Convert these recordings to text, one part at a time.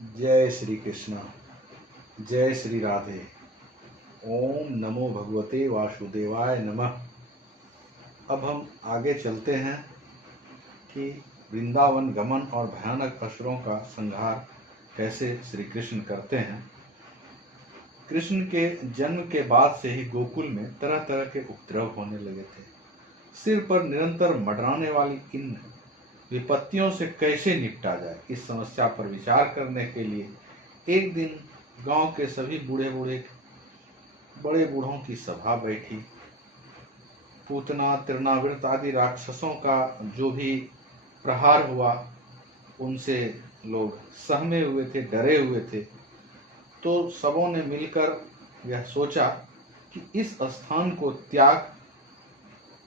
जय श्री कृष्ण। जय श्री राधे। ओम नमो भगवते वासुदेवाय नमः। अब हम आगे चलते हैं कि वृंदावन गमन और भयानक असुरों का संहार कैसे श्री कृष्ण करते हैं। कृष्ण के जन्म के बाद से ही गोकुल में तरह तरह के उपद्रव होने लगे थे। सिर पर निरंतर मंडराने वाली इन विपत्तियों से कैसे निपटा जाए, इस समस्या पर विचार करने के लिए एक दिन गांव के सभी बड़े बूढ़ों की सभा बैठी। पूतना, तृणावृत आदि राक्षसों का जो भी प्रहार हुआ, उनसे लोग सहमे हुए थे, डरे हुए थे। तो सबों ने मिलकर यह सोचा कि इस स्थान को त्याग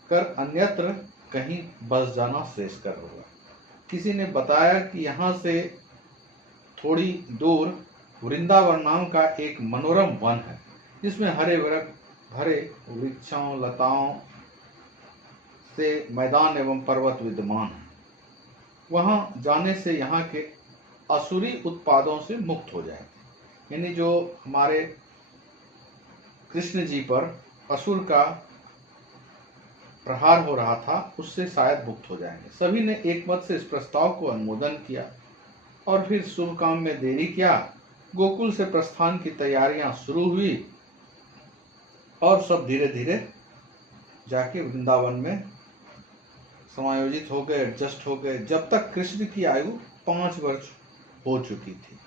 कर अन्यत्र कहीं बस जाना श्रेष्ठकर होगा। किसी ने बताया कि यहाँ से थोड़ी दूर वृंदावन नाम का एक मनोरम वन है, जिसमें हरे भरे वृक्षों लताओं से मैदान एवं पर्वत विद्यमान है। वहां जाने से यहाँ के असुरी उत्पादों से मुक्त हो जाएंगे, यानी जो हमारे कृष्ण जी पर असुर का प्रहार हो रहा था, उससे शायद मुक्त हो जाएंगे। सभी ने एक मत से इस प्रस्ताव को अनुमोदन किया और फिर शुभ काम में देरी किया। गोकुल से प्रस्थान की तैयारियां शुरू हुई और सब धीरे धीरे जाके वृंदावन में समायोजित हो गए, एडजस्ट हो गए। जब तक कृष्ण की आयु 5 वर्ष हो चुकी थी,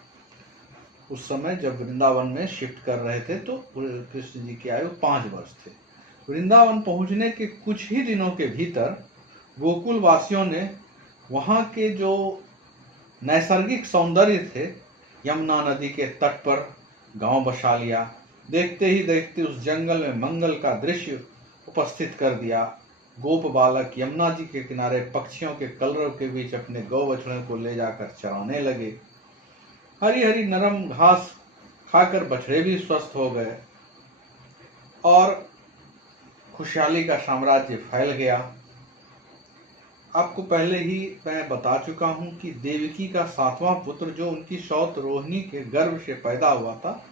उस समय जब वृंदावन में शिफ्ट कर रहे थे तो कृष्ण जी की आयु 5 वर्ष थे। वृंदावन पहुंचने के कुछ ही दिनों के भीतर गोकुल वासियों ने वहां के जो नैसर्गिक सौंदर्य थे, यमुना नदी के तट पर गांव बसा लिया। देखते ही देखते उस जंगल में मंगल का दृश्य उपस्थित कर दिया। गोप बालक यमुना जी के किनारे पक्षियों के कलरव के बीच अपने गौ बछड़े को ले जाकर चराने लगे। हरी हरी नरम घास खाकर बछड़े भी स्वस्थ हो गए और खुशहाली का साम्राज्य फैल गया। आपको पहले ही मैं बता चुका हूं कि देवकी का 7वां पुत्र जो उनकी सौत रोहिणी के गर्भ से पैदा हुआ था,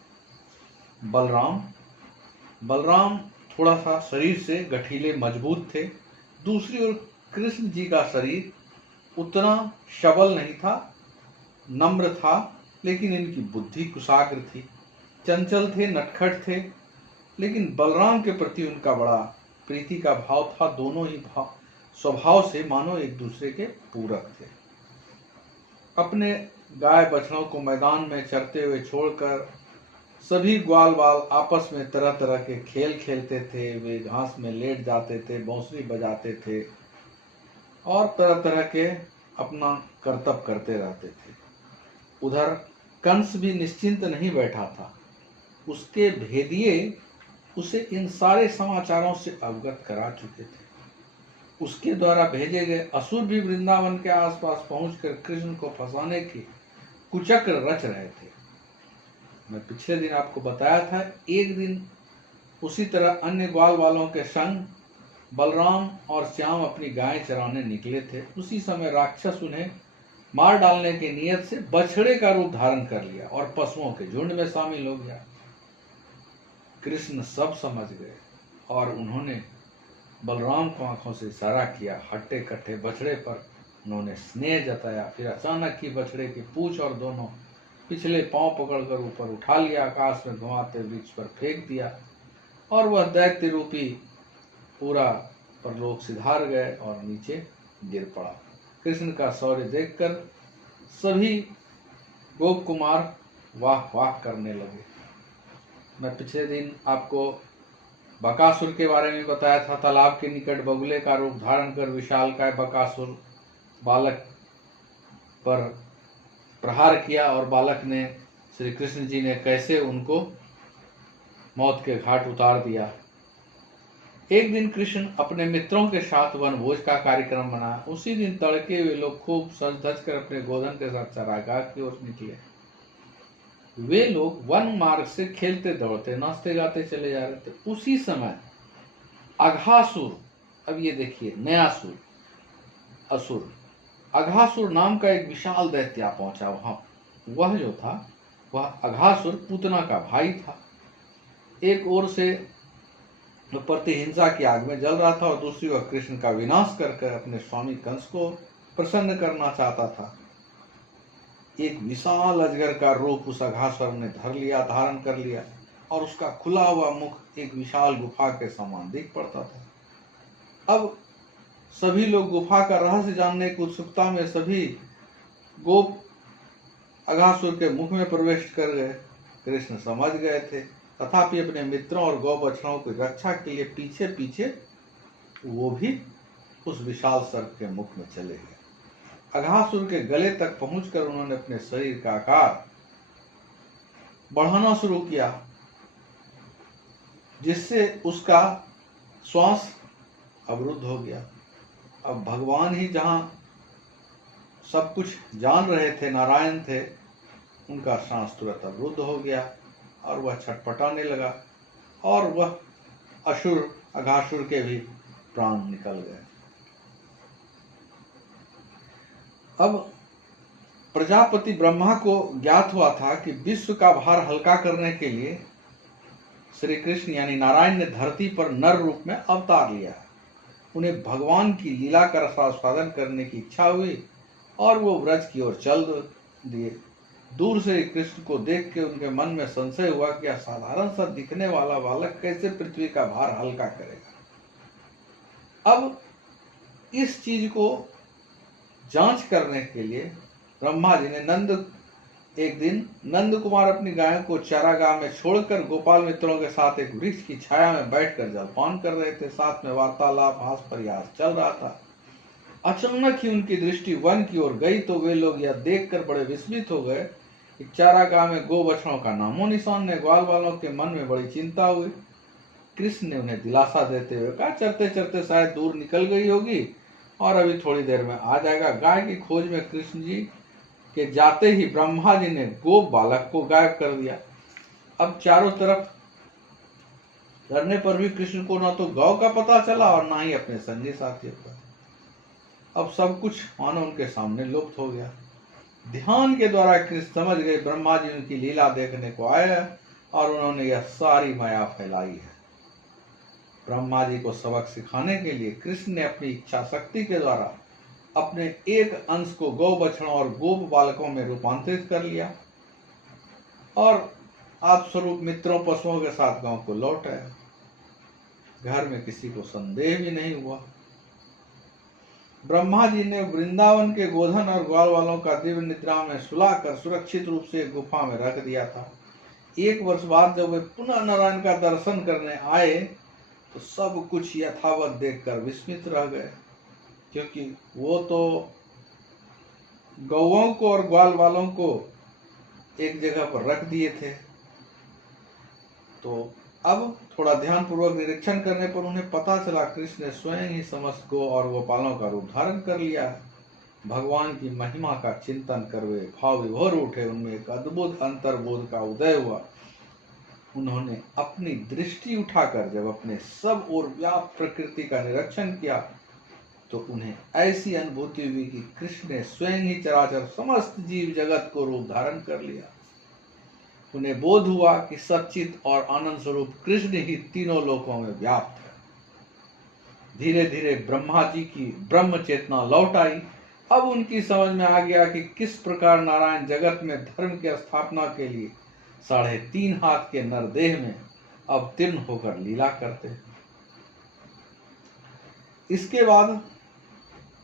बलराम थोड़ा सा शरीर से गठीले मजबूत थे। दूसरी ओर कृष्ण जी का शरीर उतना सबल नहीं था, नम्र था, लेकिन इनकी बुद्धि कुशाग्र थी। चंचल थे, नटखट थे, लेकिन बलराम के प्रति उनका बड़ा प्रीति का भाव था। दोनों ही स्वभाव से मानो एक दूसरे के पूरक थे। अपने गाय बछड़ों को मैदान में चरते हुए छोड़कर सभी ग्वाल बाल आपस में तरह तरह के खेल खेलते थे। वे घास में लेट जाते थे, बांसुरी बजाते थे और तरह तरह के अपना कर्तव्य करते रहते थे। उधर कंस भी निश्चिंत नहीं बैठा था। उसके भेदिये उसे इन सारे समाचारों से अवगत करा चुके थे। उसके द्वारा भेजे गए असुर भी वृंदावन के आसपास पहुंचकर कृष्ण को फंसाने की कुचक्र रच रहे थे। मैं पिछले दिन आपको बताया था, एक दिन उसी तरह अन्य ग्वाल वालों के संग बलराम और श्याम अपनी गायें चराने निकले थे। उसी समय राक्षस उन्हें मार डालने की नियत से बछड़े का रूप धारण कर लिया और पशुओं के झुंड में शामिल हो गया। कृष्ण सब समझ गए और उन्होंने बलराम को आंखों से इशारा किया। हट्टे कट्टे बछड़े पर उन्होंने स्नेह जताया। फिर अचानक ही बछड़े की पूंछ और दोनों पिछले पांव पकड़कर ऊपर उठा लिया, आकाश में घुमाते वृक्ष पर फेंक दिया और वह दैत्य रूपी पूरा परलोक सिधार गए और नीचे गिर पड़ा। कृष्ण का शौर्य देखकर सभी गोप कुमार वाह वाह करने लगे। मैं पिछले दिन आपको बकासुर के बारे में बताया था। तालाब के निकट बगुले का रूप धारण कर विशालकाय बकासुर बालक पर प्रहार किया और बालक ने, श्री कृष्ण जी ने कैसे उनको मौत के घाट उतार दिया। एक दिन कृष्ण अपने मित्रों के साथ वनभोज का कार्यक्रम बना। उसी दिन तड़के वे लोग खूब सज धज कर अपने गोधन के साथ चरागाह की ओर निकले। वे लोग वन मार्ग से खेलते दौड़ते नाचते गाते चले जा रहे थे। उसी समय अघासुर, अब ये देखिए नया असुर, अघासुर नाम का एक विशाल दैत्य पहुंचा वहां वह जो था वह अघासुर पूतना का भाई था। एक ओर से प्रतिहिंसा की आग में जल रहा था और दूसरी ओर कृष्ण का विनाश कर अपने स्वामी कंस को प्रसन्न करना चाहता था। एक विशाल अजगर का रूप उस अघासुर ने धारण कर लिया और उसका खुला हुआ मुख एक विशाल गुफा के समान दिख पड़ता था। अब सभी लोग गुफा का रहस्य जानने की उत्सुकता में सभी गोप अघासुर के मुख में प्रवेश कर गए। कृष्ण समझ गए थे, तथापि अपने मित्रों और गौ बछड़ों की रक्षा के लिए पीछे पीछे वो भी उस विशाल सर्प के मुख में चले गए। अघासुर के गले तक पहुंचकर उन्होंने अपने शरीर का आकार बढ़ाना शुरू किया, जिससे उसका श्वास अवरुद्ध हो गया। अब भगवान ही जहां सब कुछ जान रहे थे, नारायण थे, उनका श्वास तुरंत अवरुद्ध हो गया और वह छटपटाने लगा और वह असुर अघासुर के भी प्राण निकल गए। अब प्रजापति ब्रह्मा को ज्ञात हुआ था कि विश्व का भार हल्का करने के लिए श्री कृष्ण यानी नारायण ने धरती पर नर रूप में अवतार लिया। उन्हें भगवान की लीला का रसास्वादन करने की इच्छा हुई और वो व्रज की ओर चल दिए। दूर से कृष्ण को देख के उनके मन में संशय हुआ कि असाधारण सा दिखने वाला बालक कैसे पृथ्वी का भार हल्का करेगा। अब इस चीज को जांच करने के लिए ब्रह्मा जी ने एक दिन नंद कुमार अपनी गायों को चारागाह में छोड़कर गोपाल मित्रों के साथ एक वृक्ष की छाया में बैठकर जलपान कर रहे थे। साथ में वार्तालाप हास परिहास चल रहा था। अचानक ही उनकी दृष्टि वन की ओर गई तो वे लोग यह देखकर बड़े विस्मित हो गए कि चारागाह में गो बछड़ों का नामो निशान नहीं। ग्वाल वालों के मन में बड़ी चिंता हुई। कृष्ण ने उन्हें दिलासा देते हुए कहा, चलते चलते शायद दूर निकल गई होगी और अभी थोड़ी देर में आ जाएगा। गाय की खोज में कृष्ण जी के जाते ही ब्रह्मा जी ने गोप बालक को गायब कर दिया। अब चारों तरफ करने पर भी कृष्ण को न तो गौ का पता चला और न ही अपने संगी साथियों का। अब सब कुछ मानो उनके सामने लुप्त हो गया। ध्यान के द्वारा कृष्ण समझ गए ब्रह्मा जी उनकी लीला देखने को आए और उन्होंने यह सारी माया फैलाई है। ब्रह्मा जी को सबक सिखाने के लिए कृष्ण ने अपनी इच्छा शक्ति के द्वारा अपने एक अंश को गौ बछड़ों और गोप बालकों में रूपांतरित कर लिया और आप स्वरूप मित्रों पशुओं के साथ गांव को लौट आया। घर में किसी को संदेह भी नहीं हुआ। ब्रह्मा जी ने वृंदावन के गोधन और ग्वाल वालों का दिव्य निद्रा में सुलाकर सुरक्षित रूप से गुफा में रख दिया था। 1 वर्ष बाद जब वे पुनः नारायण का दर्शन करने आए तो सब कुछ यथावत देखकर विस्मित रह गए, क्योंकि वो तो गौओं को और ग्वाल वालों को एक जगह पर रख दिए थे। तो अब थोड़ा ध्यान पूर्वक निरीक्षण करने पर उन्हें पता चला कृष्ण ने स्वयं ही समस्त गो और गोपालों का रूप धारण कर लिया है। भगवान की महिमा का चिंतन कर वे भाव विभोर उठे। उनमें एक अद्भुत अंतर्बोध का उदय हुआ। उन्होंने अपनी दृष्टि उठाकर जब अपने सब ओर व्याप्त प्रकृति का निरीक्षण किया तो उन्हें ऐसी अनुभूति हुई कि कृष्ण ने स्वयं ही चराचर समस्त जीव जगत को रूप धारण कर लिया। उन्हें बोध हुआ कि सच्चित और आनंद स्वरूप कृष्ण ही तीनों लोकों में व्याप्त है। धीरे धीरे ब्रह्मा जी की ब्रह्म चेतना लौट आई। अब उनकी समझ में आ गया कि किस प्रकार नारायण जगत में धर्म की स्थापना के लिए 3.5 हाथ के नरदेह में अवतीर्ण होकर लीला करते हैं। इसके बाद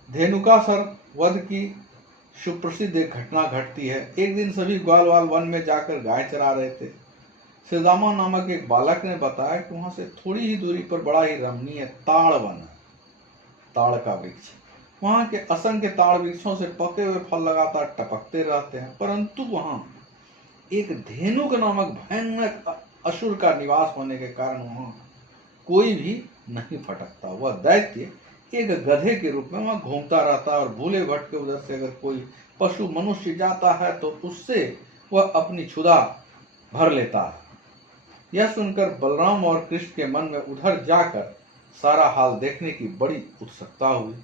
धेनुकासुर वध की सुप्रसिद्ध एक घटना घटती है। एक दिन सभी ग्वालवाल वन में जाकर गाय चरा रहे थे। सुदामा नामक एक बालक ने बताया कि वहां से थोड़ी ही दूरी पर बड़ा ही रमणीय ताड़ वन है, ताड़ का वृक्ष। वहां के असंख्य ताड़ वृक्षों से पके हुए फल लगातार टपकते रहते हैं, परंतु वहां एक धेनुक नामक भयानक असुर का निवास होने के कारण वहां कोई भी नहीं फटकता। वह दैत्य एक गधे के रूप में वहां घूमता रहता है और भूले भटके उधर से अगर कोई पशु मनुष्य जाता है तो उससे वह अपनी क्षुधा भर लेता है। यह सुनकर बलराम और कृष्ण के मन में उधर जाकर सारा हाल देखने की बड़ी उत्सुकता हुई।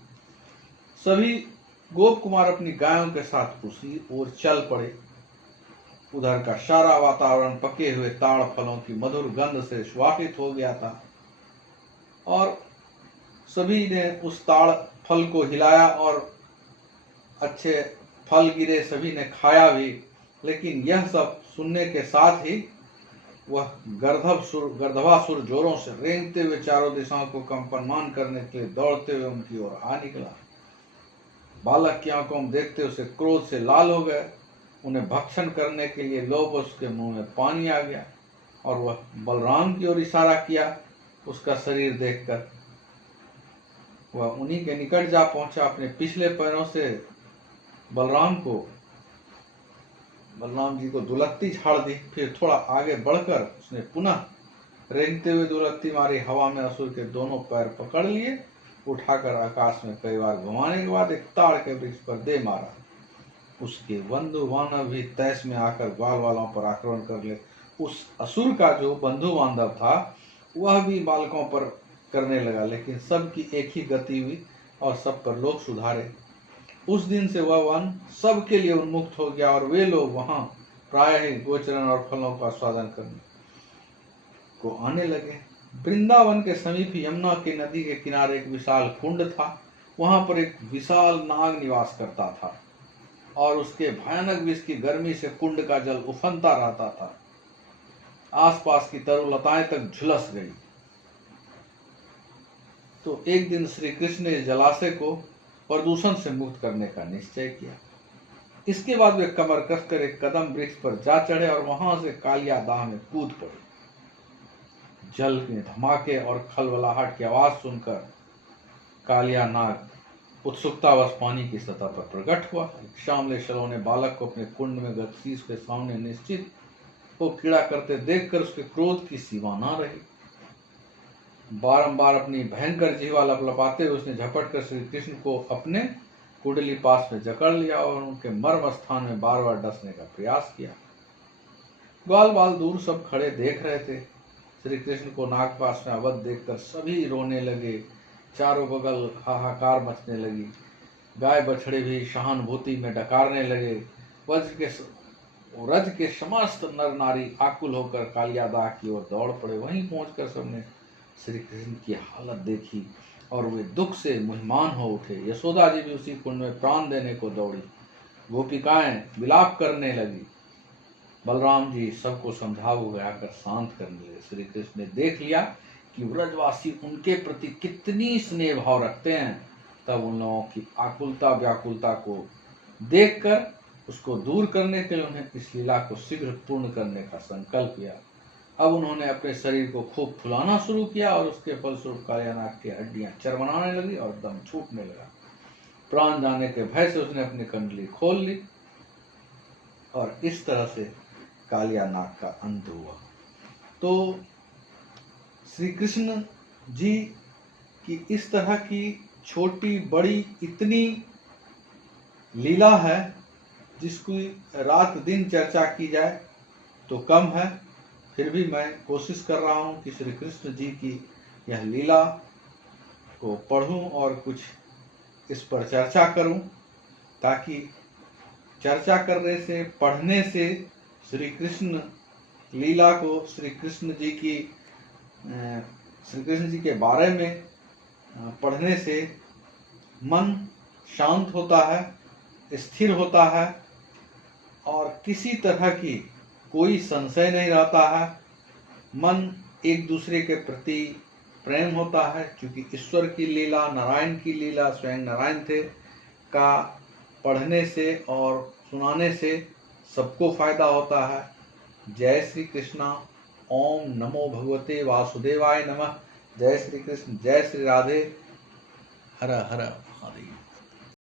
सभी गोप कुमार अपनी गायों के साथ उसी ओर चल पड़े। उधर का सारा वातावरण पके हुए ताड़ फलों की मधुर गंध से सुवासित हो गया था और सभी ने उस ताड़ फल को हिलाया और अच्छे फल गिरे, सभी ने खाया भी। लेकिन यह सब सुनने के साथ ही वह गर्दभासुर जोरों से रेंगते हुए चारों दिशाओं को कंपनमान करने के लिए दौड़ते हुए उनकी ओर आ निकला। बालक की आंखों में देखते उसे क्रोध से लाल हो गए। उन्हें भक्षण करने के लिए लोभ, उसके मुंह में पानी आ गया और वह बलराम की ओर इशारा किया। उसका शरीर देखकर वह उन्हीं के निकट जा पहुंचा। अपने पिछले पैरों से बलराम जी को दुलत्ती झाड़ दी। फिर थोड़ा आगे बढ़कर उसने पुनः रेंगते हुए दुलत्ती मारी। हवा में असुर के दोनों पैर पकड़ लिए, उठाकर आकाश में कई बार घुमाने के बाद एक ताड़ के वृक्ष पर दे मारा। उसके बंधु बांधव भी तैश में आकर ग्वाल वालों पर आक्रमण कर ले। उस असुर का जो बंधु बांधव था वह भी बालकों पर करने लगा, लेकिन सबकी एक ही गति हुई और सब पर लोग सुधारे। उस दिन से वह वन सबके लिए उन्मुक्त हो गया और वे लोग वहां प्रायः ही गोचरण और फलों का स्वादन करने को आने लगे। वृंदावन के समीप यमुना की नदी के किनारे एक विशाल कुंड था। वहां पर एक विशाल नाग निवास करता था और उसके भयानक विष की गर्मी से कुंड का जल उफनता रहता था। आसपास की तरुलताएं तक झुलस गई। तो एक दिन श्री कृष्ण ने जलाशय को प्रदूषण से मुक्त करने का निश्चय किया। इसके बाद वे कमर कसकर एक कदम वृक्ष पर जा चढ़े और वहां से कालिया दाह में कूद पड़े। जल के धमाके और खलबलाहट की आवाज सुनकर कालिया नाग उत्सुकतावश पानी की सतह पर प्रकट हुआ। श्यामले सलोने बालक को अपने कुंड में गतिशील के सामने निश्चित को कीड़ा करते देखकर उसके क्रोध की सीमा न रही। बारंबार अपनी भयंकर जीवा लपलपाते हुए उसने झपट कर श्री कृष्ण को अपने कुंडली पास में जकड़ लिया और उनके मर्म स्थान में बार बार डसने का प्रयास किया। ग्वाल बाल दूर सब खड़े देख रहे थे। श्री कृष्ण को नागपाश में अवध देखकर सभी रोने लगे। चारों बगल हाहाकार मचने लगी। गाय बछड़े भी सहानुभूति में डकारने लगे। रज के समस्त नर नारी आकुल होकर कालियादाह की ओर दौड़ पड़े। वहीं पहुंचकर सबने श्री कृष्ण की हालत देखी और वे दुख से मुहिमान हो उठे। यशोदा जी भी उसी कुंड में प्राण देने को दौड़ी। गोपिकाएं विलाप करने लगी। बलराम जी सबको समझा बुझाकर शांत करने लगे। श्री कृष्ण ने देख लिया कि व्रजवासी उनके प्रति कितनी स्नेह भाव रखते हैं, तब उन लोगों की आकुलता व्याकुलता को देखकर उसको दूर करने के लिए उन्हें इस लीला को शीघ्र पूर्ण करने का संकल्प किया। अब उन्होंने अपने शरीर को खूब फुलाना शुरू किया और उसके फलस्वरूप कालियानाग की हड्डियां चरमराने लगी और दम छूटने लगा। प्राण जाने के भय से उसने अपनी कंडली खोल ली और इस तरह से कालियानाग का अंत हुआ। तो श्री कृष्ण जी की इस तरह की छोटी बड़ी इतनी लीला है जिसकी रात दिन चर्चा की जाए तो कम है। फिर भी मैं कोशिश कर रहा हूं कि श्री कृष्ण जी की यह लीला को पढ़ूं और कुछ इस पर चर्चा करूं, ताकि चर्चा करने से, पढ़ने से श्री कृष्ण लीला को, श्री कृष्ण जी के बारे में पढ़ने से मन शांत होता है, स्थिर होता है और किसी तरह की कोई संशय नहीं रहता है। मन एक दूसरे के प्रति प्रेम होता है, क्योंकि ईश्वर की लीला, नारायण की लीला, स्वयं नारायण थे का पढ़ने से और सुनाने से सबको फायदा होता है। जय श्री कृष्णा। ओम नमो भगवते वासुदेवाय नमः। जय श्री कृष्ण, जय श्री राधे। हर हर महादेव।